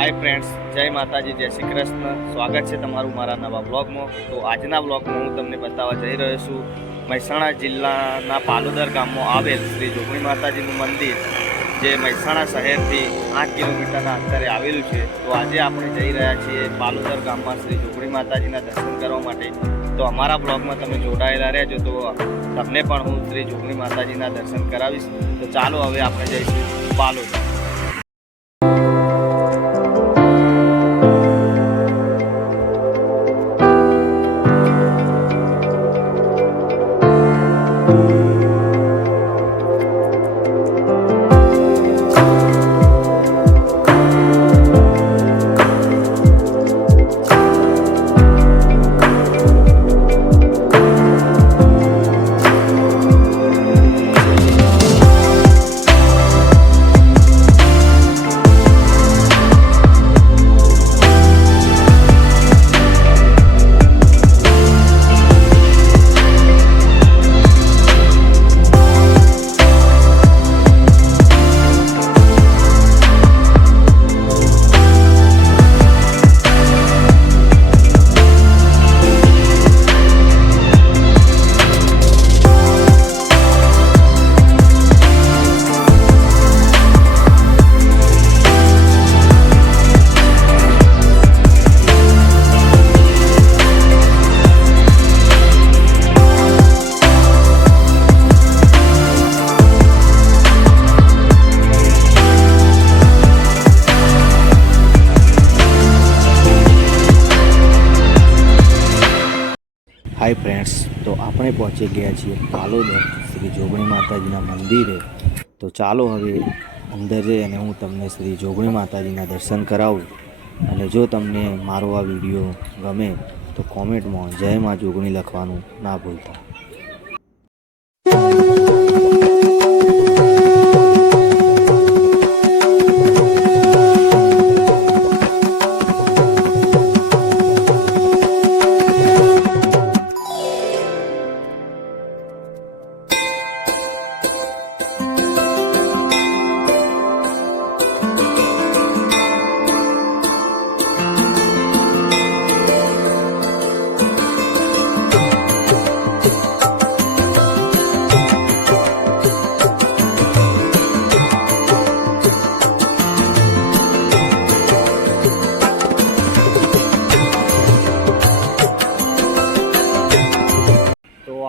Hi friends, जय माताजी, जय श्री कृष्ण। स्वागत है तमारू मारा नवा ब्लॉग में। तो आजना ब्लॉग में हूँ तमने बतावा जई रह्यो छुं મહેસાણા જિલ્લાના પાલોદર ગામમાં આવેલ શ્રી જોગણી માતાજીનું મંદિર જે મહેસાણા શહેરથી 8 કિલોમીટરના અંતરે આવેલું છે। તો આજે આપણે જઈ રહ્યા છીએ પાલોદર ગામમાં શ્રી જોગણી માતાજીના દર્શન કરવા માટે। તો અમારા બ્લોગમાં તમે જોડાયેલા રહેજો, તો તમને પણ હું શ્રી જોગણી માતાજીના દર્શન કરાવીશ। તો ચાલો હવે આપણે જઈશું પાલોદર। हाय फ्रेंड्स, तो आपणे पहुँची गया छे पालोदर श्री जोगणी माताजीना मंदिरे। तो चालो हवे अंदर जई अने हूँ तमने श्री जोगणी माताजीना दर्शन करावुं। अने जो तमने मारो आ विडियो गमे तो कॉमेंट में जय मां जोगणी लखवानुं ना भूलता।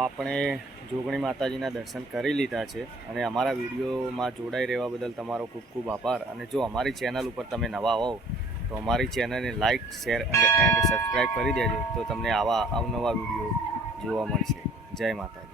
આપણે જોગણી માતાજીના દર્શન કરી લીધા છે અને અમારા વિડીયોમાં જોડાઈ રહેવા બદલ તમારો ખૂબ ખૂબ આભાર। અને જો અમારી ચેનલ ઉપર તમે નવા હોવ તો અમારી ચેનલને લાઇક, શેર અને સબસ્ક્રાઈબ કરી દેજો, તો તમને આવા અવનવા વિડીયો જોવા મળશે। જય માતાજી।